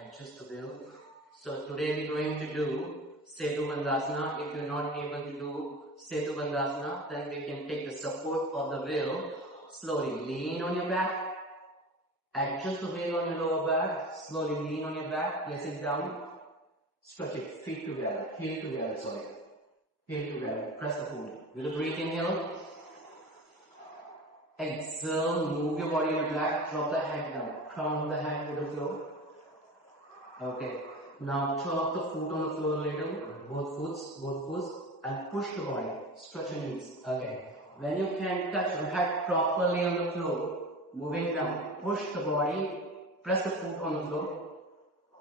Adjust the wheel. So today we're going to do Setubandhasana. If you're not able to do Setubandhasana, then we can take the support of the wheel. Slowly lean on your back. Adjust the wheel on your lower back. Slowly lean on your back. Place it down. Stretch it. Feet together. Heel together. Sorry. Heel together. Press the foot. With a breath inhale. Exhale. Move your body on your back. Drop the head down. Crown of the head to the floor. Okay. Now drop the foot on the floor a little. Both foots, and push the body. Stretch your knees. Okay. When you can touch your head properly on the floor, moving down, push the body, press the foot on the floor,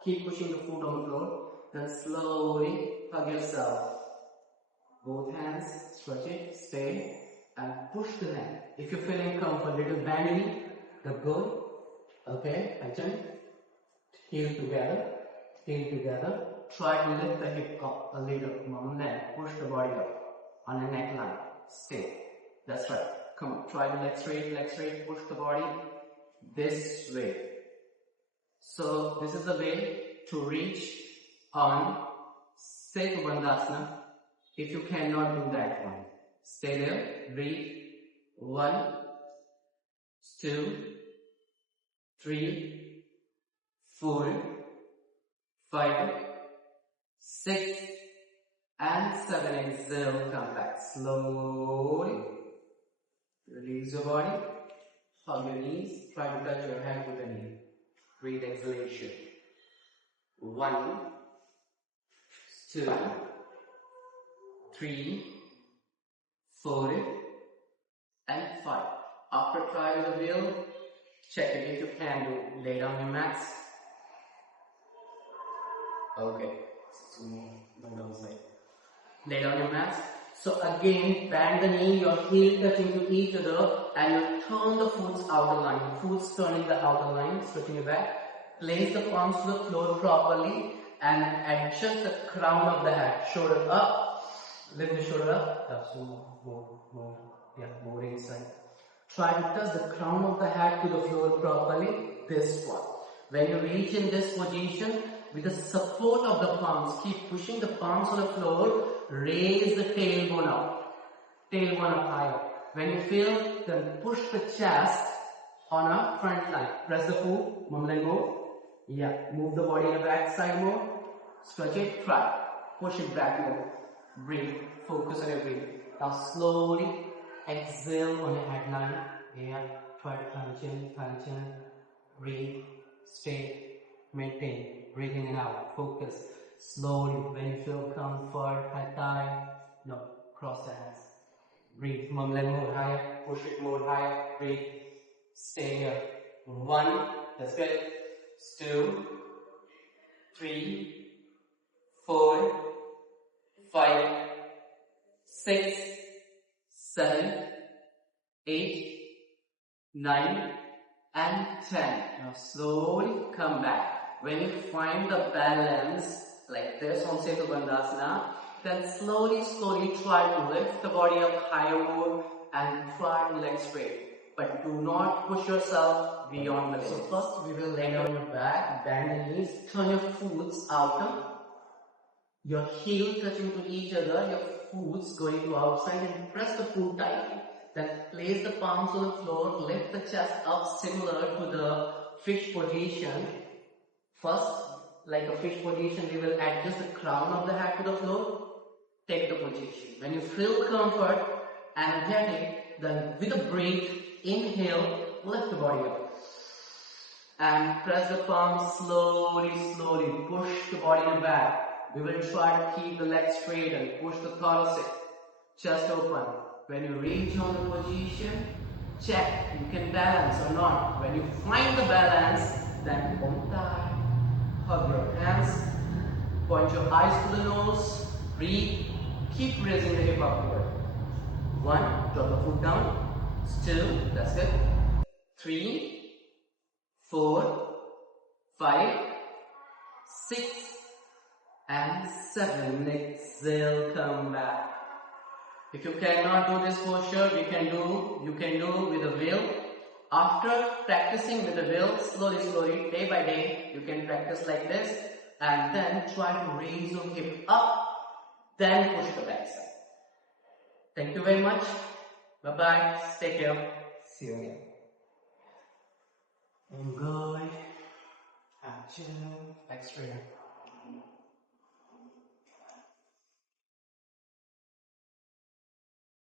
keep pushing the foot on the floor, then slowly hug yourself. Both hands, stretch it, stay, and push the neck. If you're feeling comfort, little bend the knee, that's good. Okay, attention. Heel together. Try to lift the hip up a little, neck, push the body up on the neckline. Stay. That's right. Come on, try the leg straight, push the body this way. So this is the way to reach on Setubandhasana. If you cannot do that one, stay there, breathe. 1, 2, 3, 4, 5, 6, and 7. Exhale, come back slowly. Release your body, hug your knees, try to touch your hand with the knee. Breathe exhalation. 1, 2, 3, 4, and 5. After trying the wheel, check it if you can do. Lay down your mats. Okay. Move downside. Lay down your mats. So again, bend the knee, your heel touching to each other, and you turn the foot outer line. Foot turning the outer line, stretching your back. Place the palms to the floor properly and adjust the crown of the head. Shoulder up, lift the shoulder up. That's more inside. Try to touch the crown of the head to the floor properly. This one. When you reach in this position, with the support of the palms, keep pushing the palms on the floor. Raise the tailbone up. Tailbone up higher. When you feel, then push the chest on a front line. Press the foot, mumble and go. Yeah, move the body on the back side more. Stretch it, try. Push it back more. Breathe. Focus on your breathing. Now slowly exhale on your headline. Yeah, try to function. Breathe. Stay. Maintain. Breathing in and out. Focus. Slowly. When you feel comfort, head tie. No, cross the hands. Breathe. Mumble and more higher. Push it more higher. Breathe. Stay here. 1. That's good. 2, 3, 4, 5, 6, 7, 8, 9, and 10. Now slowly come back. When you find the balance like this on Setubandhasana, then slowly try to lift the body up higher more and try to leg straight. But do not push yourself beyond the limit. So first we will lay on your back, bend the knees, turn your foot outer, your heel touching to each other, your foot going to outside, and press the foot tightly. Then place the palms on the floor, lift the chest up similar to the fish position. First, like a fish position, we will adjust the crown of the head to the floor. Take the position. When you feel comfort and energetic, then with a breath, inhale, lift the body up. And press the palms slowly. Push the body in the back. We will try to keep the legs straight and push the thoracic. Chest open. When you reach on the position, check you can balance or not. When you find the balance, then untie. Hug your hands. Point your eyes to the nose. Breathe. Keep raising the hip upward. 1. Drop the foot down. 2. That's it. 3, 4, 5, 6, and 7. Exhale, come back. If you cannot do this posture, you can do with a wheel. After practicing with the wheel, slowly, day by day, you can practice like this, and then try to raise your hip up, then push the back side. Thank you very much. Bye bye. Take care. See you again. And good. Action. Exhale.